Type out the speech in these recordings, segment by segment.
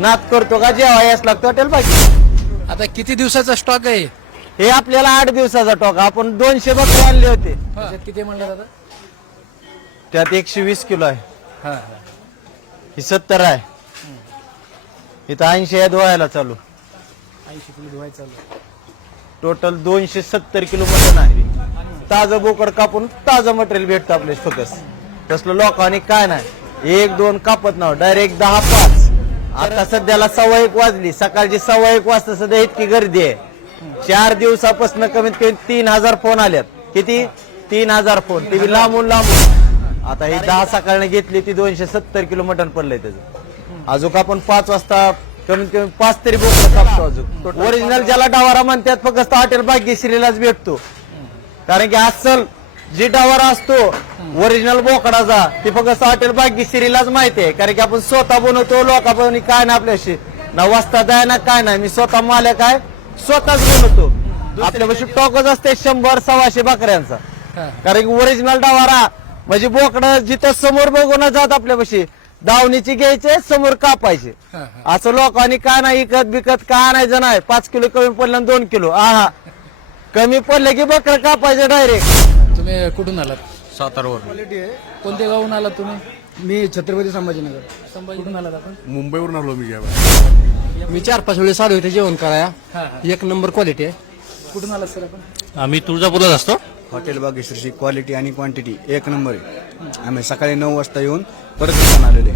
नाद करतो का जेव्हा यास लागतो हॉटेल बाकी. आता किती दिवसाचा स्टॉक आहे? हे आपल्याला 8 दिवसाचा टॉक. आपण 200 बकरे आणले होते, त्याच्यात किती म्हणलं दादा? त्यात 120 किलो आहे. हा ही 70 आहे. इथं 80 आहे धुवायला चालू. 80 किलो धुवायचं चालू. टोटल 270 किलो मटण आहे. ताजं बोकड कापून ताजं मटेरियल भेटतं आपल्या फकस. तसलं लोकांनी काय नाही, 1-2 कापत नाव डायरेक्ट 10-5. आता सध्याला 1:15 वाजली, सकाळची 1:15 वाजता सध्या इतकी गर्दी आहे. 4 दिवसापासून कमीत कमी 3000 फोन आल्यात. किती? 3000 फोन. ती बी लांबून लांबून. आता ही 10 सकाळने घेतली ती 270 किलो मटण पडलंय त्याचं. अजून आपण 5 वाजता कमीत कमी 5 तरी बोकड कापतो. अजून ओरिजिनल ज्याला डावारा म्हणतात फक्त हॉटेल भाग्यश्रीलाच भेटतो. कारण की अस्सल जी डावारा असतो ओरिजिनल बोकडाचा ती फक्त हॉटेल भाग्यश्रीलाच माहिती आहे. कारण की आपण स्वतः बनवतो. लोकांनी काय ना आपल्याशी ना वाजता जाय ना काय नाही. मी स्वतः मालक आहे, स्वतःच बनवतो. आपल्यापाशी टॉकच असते 100-125 बकऱ्यांचा. कारण की ओरिजिनल डावारा म्हणजे बोकड जिथं समोर बघून जात आपल्यापाशी दावणीची घ्यायचे समोर कापायचे. असं लोकांनी काय नाही इकत बिकत काय नाही जण आहे. 5 किलो कमी पडलं 2 किलो आहा कमी पडले की बकरं कापायचं डायरेक्ट. तुम्ही कुठून आलात? सातारावर. कोणत्या गावून आलात तुम्ही? मी छत्रपती संभाजीनगर. कुठून आलात आपण? मुंबईवरून आलो मी जेव्हा. मी 4-5 वेळेस आलो इथे जेवण कराया. एक नंबर क्वालिटी आहे. कुठून आलात सर आपण? आम्ही तुळजापूरला असतो. हॉटेल भाग्यश्रीची क्वालिटी आणि क्वांटिटी एक नंबर आहे. आम्ही सकाळी 9 वाजता येऊन परत रिटर्न आलेले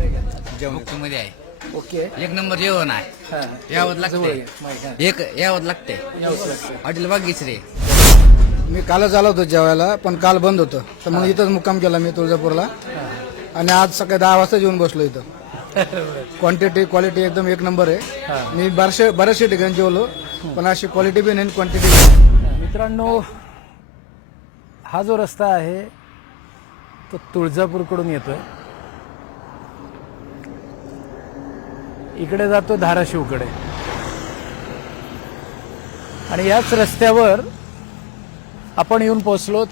जेवण मध्ये आहे. ओके. एक नंबर जेवण आहे. यावं लागते. यावं लागते. हॉटेल भाग्यश्री. मी कालच आलो होतो जेवायला, पण काल बंद होतं, तर मग इथंच मुक्काम केला मी तुळजापूरला. आणि आज सकाळी 10 वाजता जेवून बसलो इथं. क्वांटिटी क्वालिटी एकदम एक नंबर आहे. मी बऱ्याचशा ठिकाणी जेवलो, पण अशी क्वालिटी बी नाही क्वांटिटी. मित्रांनो, हा जो रस्ता आहे तो तुळजापूरकडून येतोय. इकडे जातो धाराशिवकडे. आणि याच रस्त्यावर आपण येऊन पोहोचलोत.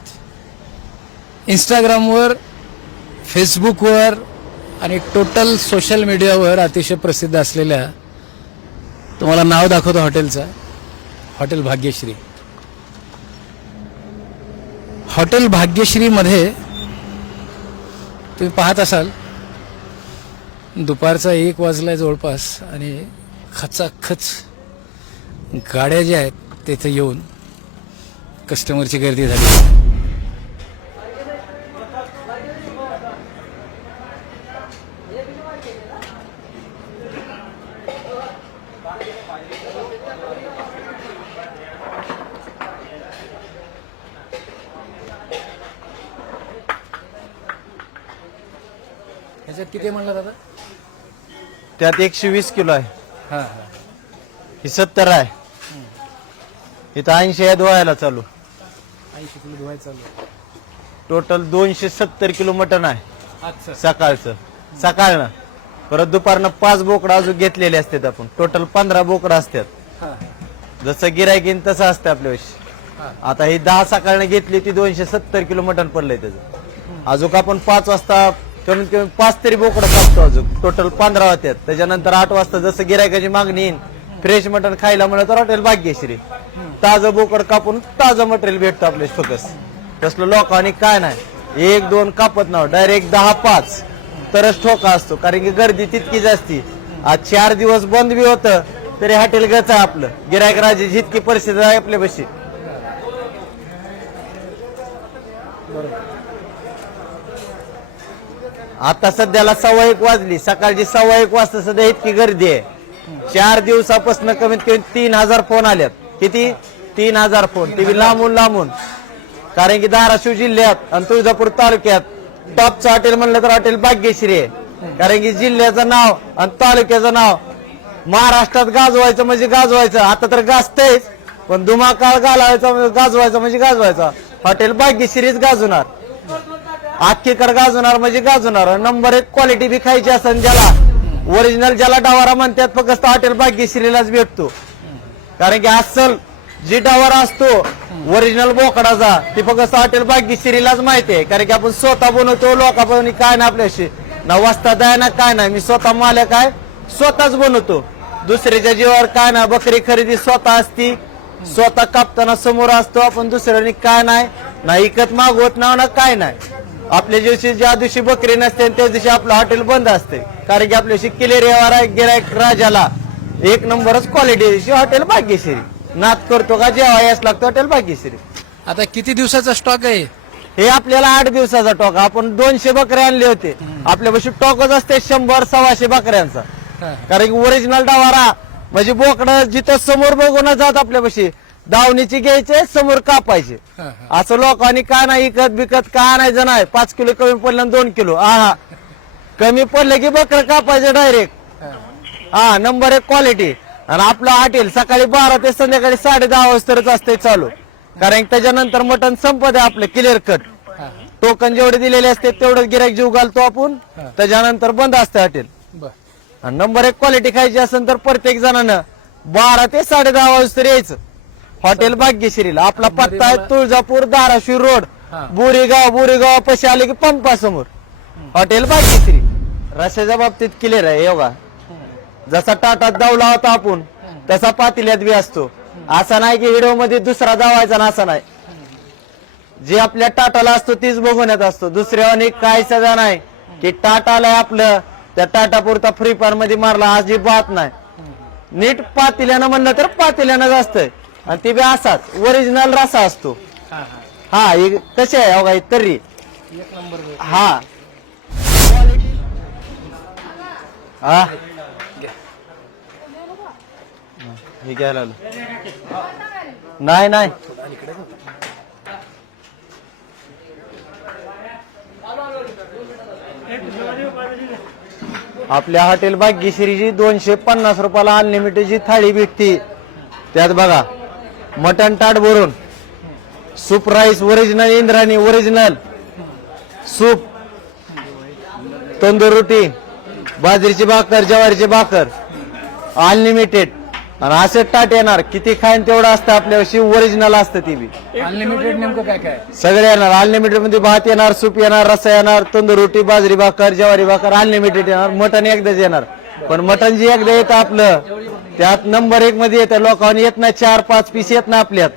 इंस्टाग्रामवर, फेसबुकवर आणि टोटल सोशल मीडियावर अतिशय प्रसिद्ध असलेल्या, तुम्हाला नाव दाखवतो हॉटेलचं, हॉटेल भाग्यश्री. हॉटेल भाग्यश्रीमध्ये तुम्ही पाहत असाल दुपारचा 1 वाजलाय जवळपास आणि खचाखच गाड्या ज्या आहेत तिथे येऊन कस्टमरची गर्दी झाली. ह्याच्यात किती म्हणला दादा? त्यात 120 किलो आहे. हा ही 70 आहे. इथं 80 आहे धुवायला चालू. 80 किलो धुवायचं चालू. टोटल 270 किलो मटण आहे अच्छा. सकाळचं. सकाळनं परत दुपारनं 5 बोकडं अजून घेतलेले असतात. आपण टोटल 15 बोकडं असतात. जसं गिरायकीन तसं असतं आपल्याविषयी. आता ही 10 सकाळनं घेतली ती 270 किलो मटण पडलंय त्याचं. अजून आपण 5 वाजता कमीत कमी 5 तरी बोकडं कापतो. अजून टोटल 15 होत्यात. त्याच्यानंतर 8 वाजता जसं गिरायकाची मागणी येईल फ्रेश मटण खायला म्हणलं तर हॉटेल भाग्यश्री ताजं बोकड कापून ताजं मटेरियल भेटतं आपल्या फकस. तसलं लोकांनी काय नाही, 1-2 कापत नाव डायरेक्ट 10-5 तरच ठोका असतो. कारण की गर्दी तितकी जास्ती. आज 4 दिवस बंद बी होतं तरी हॉटेल गच आहे आपलं. गिरायक राजे जितकी परिस्थिती आहे आपल्यापाशी. आता सध्याला 1:15 वाजली, सकाळची 1:15 वाजता सध्या इतकी गर्दी आहे. 4 दिवसापासून कमीत कमी 3000 फोन आल्यात. किती? 3000 फोन. ती बी लांबून लांबून. कारण की धाराशिव जिल्ह्यात आणि तुळजापूर तालुक्यात टॉपचं हॉटेल म्हणलं तर हॉटेल भाग्यश्री आहे. कारण की जिल्ह्याचं नाव आणि तालुक्याचं नाव महाराष्ट्रात गाजवायचं म्हणजे गाजवायचं. आता तर गाजतंयच, पण धुमाकाळ गाजवायचा म्हणजे गाजवायचा. हॉटेल भाग्यश्रीच गाजवणार, अख्खीकडे गाजवणार म्हणजे गाजवणार. नंबर 1 क्वालिटी बी खायची असेल ज्याला, ओरिजिनल ज्याला डावारा म्हणतात फक्त हॉटेल भाग्यश्रीलाच भेटतो. कारण की अस्सल जी डावारा असतो ओरिजिनल बोकडाचा ती फक्त हॉटेल भाग्यश्रीलाच माहिती आहे. कारण की आपण स्वतः बनवतो. लोकांनी काय ना आपल्याशी ना वाजता जाय ना काय नाही. मी स्वतः मालक आहे, स्वतःच बनवतो. दुसऱ्याच्या जीवावर काय नाही. बकरी खरेदी स्वतः असती, स्वतः कापताना समोर असतो आपण. दुसऱ्याने काय नाही ना इकत मागवत ना काय नाही. आपल्या दिवशी ज्या दिवशी बकरी नसते त्या दिवशी आपलं हॉटेल बंद असते. कारण की आपल्याशी क्लिअर व्यवहार गिरायक राजाला एक नंबरच क्वालिटी हॉटेल भाग्यश्री. नाद करतो का जेव्हा यास लागतो हॉटेल भाग्यश्री. आता किती दिवसाचा स्टॉक आहे? हे आपल्याला 8 दिवसाचा टॉक. आपण 200 बकरे आणले होते. आपल्यापाशी टॉकच असते 100-125 बकऱ्यांचा. कारण की ओरिजिनल डावारा म्हणजे बोकडं जिथं समोर बघून जात आपल्यापाशी दावणीची घ्यायचे समोर कापायचे. असं लोकांनी काय नाही इकत बिकत काय नाही जण आहे. 5 किलो कमी पडलं 2 किलो हा कमी पडलं की बकरं कापायचं डायरेक्ट. हा नंबर 1 क्वालिटी. आणि आपलं हॉटेल सकाळी 12 ते संध्याकाळी 10:30 वाजताच असते चालू. कारण त्याच्यानंतर मटण संपत आहे आपलं क्लिअर कट. टोकन जेवढे दिलेले असते तेवढं गिरायक जीव घालतो आपण. त्याच्यानंतर बंद असते हॉटेल. आणि नंबर 1 क्वालिटी खायची असेल तर प्रत्येक जणांना 12 ते 10:30 वाजता यायचं हॉटेल भाग्यश्रीला. आपला पत्ता आहे तुळजापूर धाराशिव रोड बोरीगाव पशी आले की पंपासमोर हॉटेल भाग्यश्री. रश्याच्या बाबतीत क्लिअर आहे. योगा जसा टाटात दावला होता आपण तसा पातेल्यात बी असतो. असा नाही की व्हिडिओ मध्ये दुसरा दावायचा ना असा नाही. जे आपल्या टाटाला असतो तीच बघण्यात असतो. दुसऱ्या काय सजा नाही की टाटाला आपलं त्या टाटा पुरता फ्री फायर मध्ये मारला अजिबात नाही. नीट पातेल्यानं म्हणलं तर पातेल्यानंच असतंय. आणि ते बी असाच ओरिजिनल रसा असतो. हा कसे आहे अवघा तर्री हा हा हे घ्यायला आलो. नाही आपल्या हॉटेल भाग्यश्रीची 250 रुपयाला अनलिमिटेडची थाळी भेटती. त्यात बघा मटन ताट भरून soup rice original Indrani original soup tandoor रोटी बाजरीची भाकर ज्वारीची भाकर अनलिमिटेड. आणि असे ताट येणार किती खाईन तेवढं असतं आपल्याशी ओरिजिनल असतं ती बी. अनलिमिटेड नेमकं काय काय? सगळे येणार. अनलिमिटेड मध्ये भात येणार सूप येणार रस्सा येणार तंदूर रोटी बाजरी भाकर ज्वारी भाकर अनलिमिटेड येणार. मटन एकदाच येणार. पण मटन जे एकदा येतं आपलं त्यात नंबर 1 मध्ये येतं. लोकांनी येत नाही 4-5 पीस येत ना आपल्यात.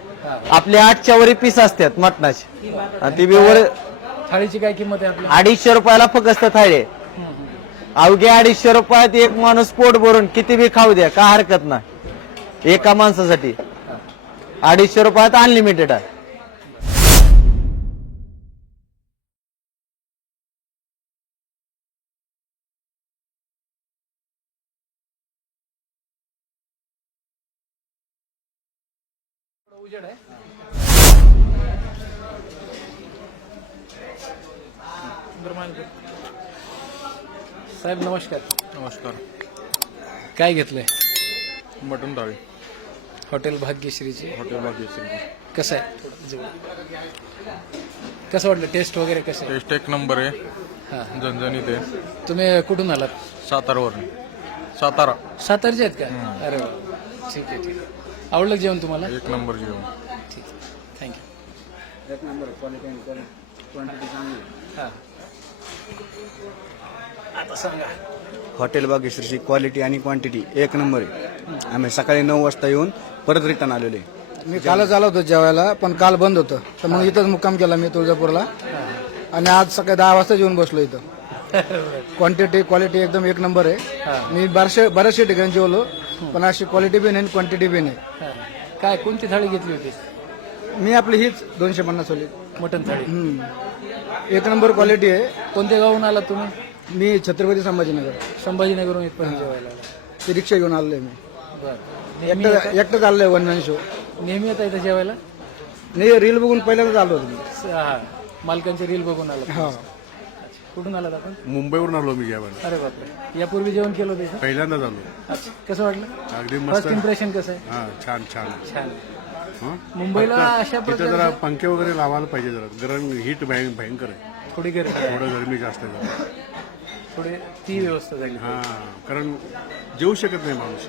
आपले 8च्या वरी पीस असतात मटणाचे. आणि ती बी थाळीची काय किंमत आहे आपल्या? 250 रुपयाला फक्त थाळी. अवघ्या 250 रुपयात एक माणूस पोट भरून किती बी खाऊ द्या काय हरकत नाही. एका माणसासाठी 250 रुपयात अनलिमिटेड आहे. साहेब नमस्कार. नमस्कार. काय घेतलंय? मटन थाळी हॉटेल भाग्यश्रीची. हॉटेल भाग्यश्री. कसं आहे? कसं वाटलं? टेस्ट वगैरे कसं आहे? टेस्ट एक नंबर आहे. हा. झणझणीत आहे. तुम्ही कुठून आलात? सातारावरून. सातारा. सातारचे आहेत का? अरे वा. ठीक आहे ठीक आहे. आवडलं जेवण तुम्हाला? एक नंबर जेवण. ठीक आहे थँक्यू. एक नंबर क्वालिटी चांगली. हां आता सांगा. हॉटेल भाग्यश्रीची क्वालिटी आणि क्वांटिटी एक नंबर आहे. आम्ही सकाळी 9 वाजता येऊन परत रिटर्न आलेले. मी कालच आलो होतो जेवायला पण काल बंद होतं तर मग इथंच मुक्काम केला मी तुळजापूरला. आणि आज सकाळी 10 वाजता येऊन बसलो इथं. क्वांटिटी क्वालिटी एकदम एक नंबर आहे. मी बऱ्याचशा ठिकाणी जेवलो पण अशी क्वालिटी बी नाही क्वांटिटी बी नाही. काय कोणती थाळी घेतली होती? मी आपली हीच 250 वाली मटन थाळी. एक नंबर क्वालिटी आहे. कोणत्या गावून आला तुम्ही? मी छत्रपती संभाजीनगर संभाजीनगरहून इथपर्यंत जेवायला आला. ती रिक्षा घेऊन आलोय मी. बरं. एकटंच आलोय वन मॅन शो. नेहमी येता इथं जेवायला? नाही रील बघून पहिल्यांदाच आलो होतो मी. हा मालकांची रील बघून आला. हा कुठून आलात आपण? मुंबईवरून आलो मी जेवायला. अरे बापरे. यापूर्वी जेवण केलं होतं इथं? पहिल्यांदाच आलो. अच्छा. कसं वाटलं? अगदी फर्स्ट मस्त. इम्प्रेशन कसं आहे? हा छान छान. छान. हं? मुंबईला अशा तिथे प्रकारे जरा पंखे वगैरे लावायला पाहिजे. जरा गरम हीट भयंकर आहे. थोडी गरज थोडं गरमी जास्त आहे जरा. थोडी ती व्यवस्था झाली. हा कारण जेवू शकत नाही माणूस.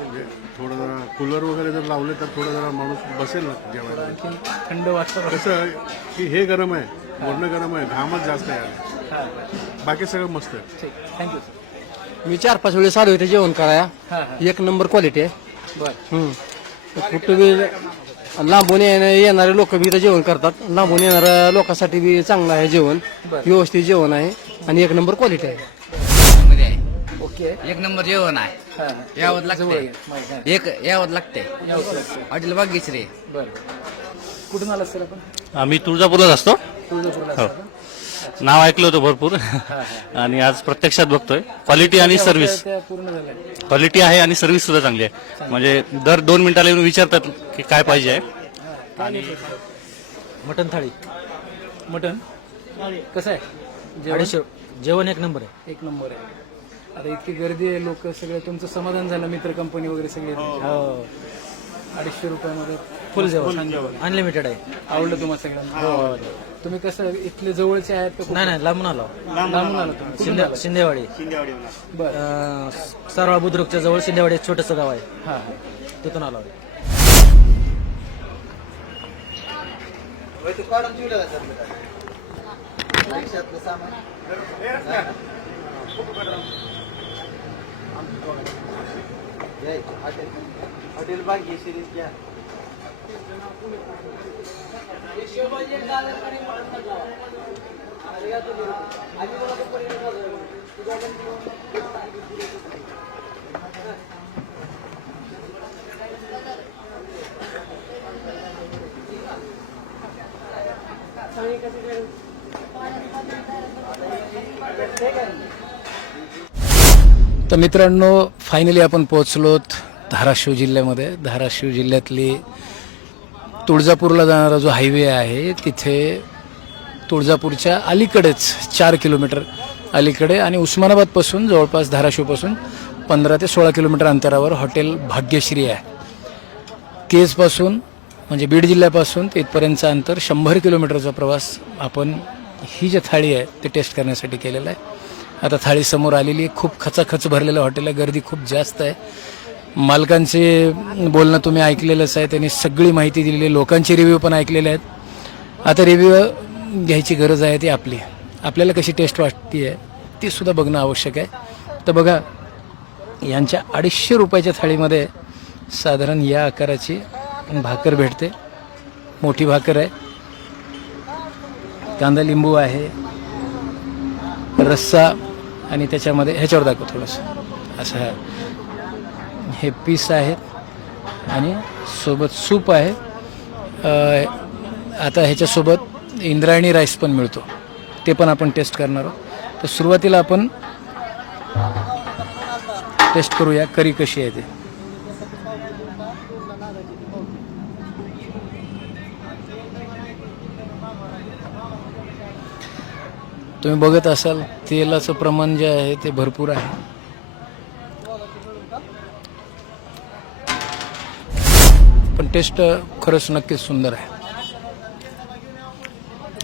म्हणजे थोडं जरा कूलर वगैरे जर लावले तर थोडं जरा माणूस बसेल ना जेवायला. आणखी थंड वाजता. कसं आहे की हे गरम आहे वरण गरम आहे घामच जास्त आहे. बाकी सगळं मस्त आहे. ठीक थँक्यू सर. मी 4-5 वेळेस आलो इथे जेवण कराया. हा. एक नंबर क्वालिटी आहे. बर कुठं बी लांबून येणारे लोक बी इथं जेवण करतात. लांबून येणाऱ्या लोकांसाठी बी चांगलं आहे जेवण. व्यवस्थित जेवण आहे आणि एक नंबर क्वालिटी आहे. मध्ये आहे. ओके. एक नंबर जेवण आहे. हा. यावं जवळ लागते. घे, माईक, हा. एक यावं लागते. यावंच लागतं. हॉटेल भाग्यश्री. बर कुठून आलात सर आपण? आम्ही तुळजापूरलाच असतो. तुळजापूरला हो. असता का? नाव ऐकलं होतं भरपूर आणि आज प्रत्यक्षात बघतोय. क्वालिटी आणि सर्व्हिस, त्या पूर्ण झाल्या. क्वालिटी आहे आणि सर्व्हिस सुद्धा चांगली आहे. म्हणजे दर 2 मिनिटाला येऊन विचारतात की काय पाहिजे आहे. आणि मटन थाळी मटन कसं आहे जेवण? 250 जेवण एक नंबर आहे. एक नंबर आहे. आता इतकी गर्दी आहे, लोक सगळे, तुमचं समाधान झालं, मित्र कंपनी वगैरे सगळे? हो 250 रुपयामध्ये फुल जेवण अनलिमिटेड आहे. आवडलं तुम्हाला सगळ्यांना? तुम्ही कसं इथले जवळचे आहेत का? नाही नाही लांबून आलो. लांबून आलो तुम्ही? कुठून आलात? शिंदेवाडी बरं. सारवा बुद्रुकच्या जवळ शिंदेवाडी एक छोटंसं गाव आहे, हा तिथून आलो. हॉटेल भाग्यश्री घ्या. तर मित्रांनो, फायनली आपण पोहोचलोत धाराशिव जिल्ह्यामध्ये. धाराशिव जिल्ह्यातली तुळजापूरला जाणारा जो हायवे आहे तिथे तुळजापूरच्या अलीकडेच 4 किलोमीटर अलीकडे आणि उस्मानाबादपासून जवळपास धाराशिवपासून 15 ते 16 किलोमीटर अंतरावर हॉटेल भाग्यश्री आहे. केजपासून म्हणजे बीड जिल्ह्यापासून ते इथपर्यंतचं अंतर 100 किलोमीटरचा प्रवास आपण ही जी थाळी आहे ते टेस्ट करण्यासाठी केलेला आहे. आता थाळी समोर आलेली आहे. खूप खचाखच भरलेलं हॉटेल आहे, गर्दी खूप जास्त आहे. मालकांचे बोलणं तुम्ही ऐकलेलंच आहे, त्यांनी सगळी माहिती दिलेली आहे. लोकांचे रिव्ह्यू पण ऐकलेले आहेत. आता रिव्ह्यू घ्यायची गरज आहे ती आपली. आपल्याला कशी टेस्ट वाटते आहे ती सुद्धा बघणं आवश्यक आहे. तर बघा, यांच्या 250 रुपयाच्या थाळीमध्ये साधारण या आकाराची भाकर भेटते. मोठी भाकर आहे, कांदा लिंबू आहे, रस्सा आणि त्याच्यामध्ये ह्याच्यावर दाखव थोडंसं असं हे पीस आहेत आणि सोबत सूप आहे. आता ह्याच्यासोबत इंद्रायणी राईस पण मिळतो, ते पण आपण टेस्ट करणार आहोत. तर सुरुवातीला आपण टेस्ट करूया करी कशी आहे ते. तुम्ही बघत असाल तेलाचं प्रमाण जे आहे ते भरपूर आहे. पण टेस्ट खरंच नक्कीच सुंदर आहे.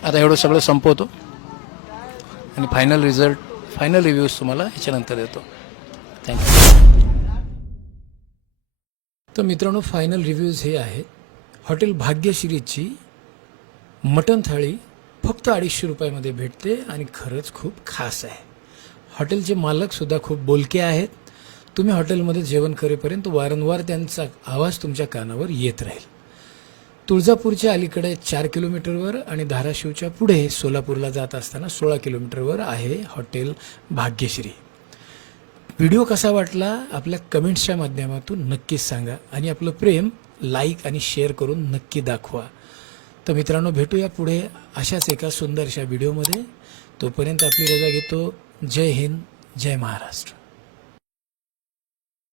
आता एवढं सगळं संपवतो आणि फायनल रिझल्ट, फायनल रिव्ह्यूज तुम्हाला ह्याच्यानंतर देतो. थँक्यू. तर मित्रांनो, फायनल रिव्ह्यूज हे आहेत. हॉटेल भाग्यश्रीची मटण थाळी फक्त 250 रुपयामध्ये भेटते आणि खरंच खूप खास आहे. हॉटेलचे मालकसुद्धा खूप बोलके आहेत. तुम्ही हॉटेलमध्ये जेवण करेपर्यंत वारंवार त्यांचा आवाज तुमच्या कानावर येत राहील. तुळजापूरच्या अलीकडे 4 किलोमीटरवर आणि धाराशिवच्या पुढे सोलापूरला जात असताना 16 किलोमीटरवर आहे हॉटेल भाग्यश्री. व्हिडिओ कसा वाटला आपल्या कमेंट्सच्या माध्यमातून नक्कीच सांगा आणि आपलं प्रेम लाईक आणि शेअर करून नक्की दाखवा. तर मित्रांनो, भेटूया पुढे अशाच एका सुंदरशा व्हिडिओमध्ये. तोपर्यंत आपली रजा घेतो. जय हिंद, जय महाराष्ट्र.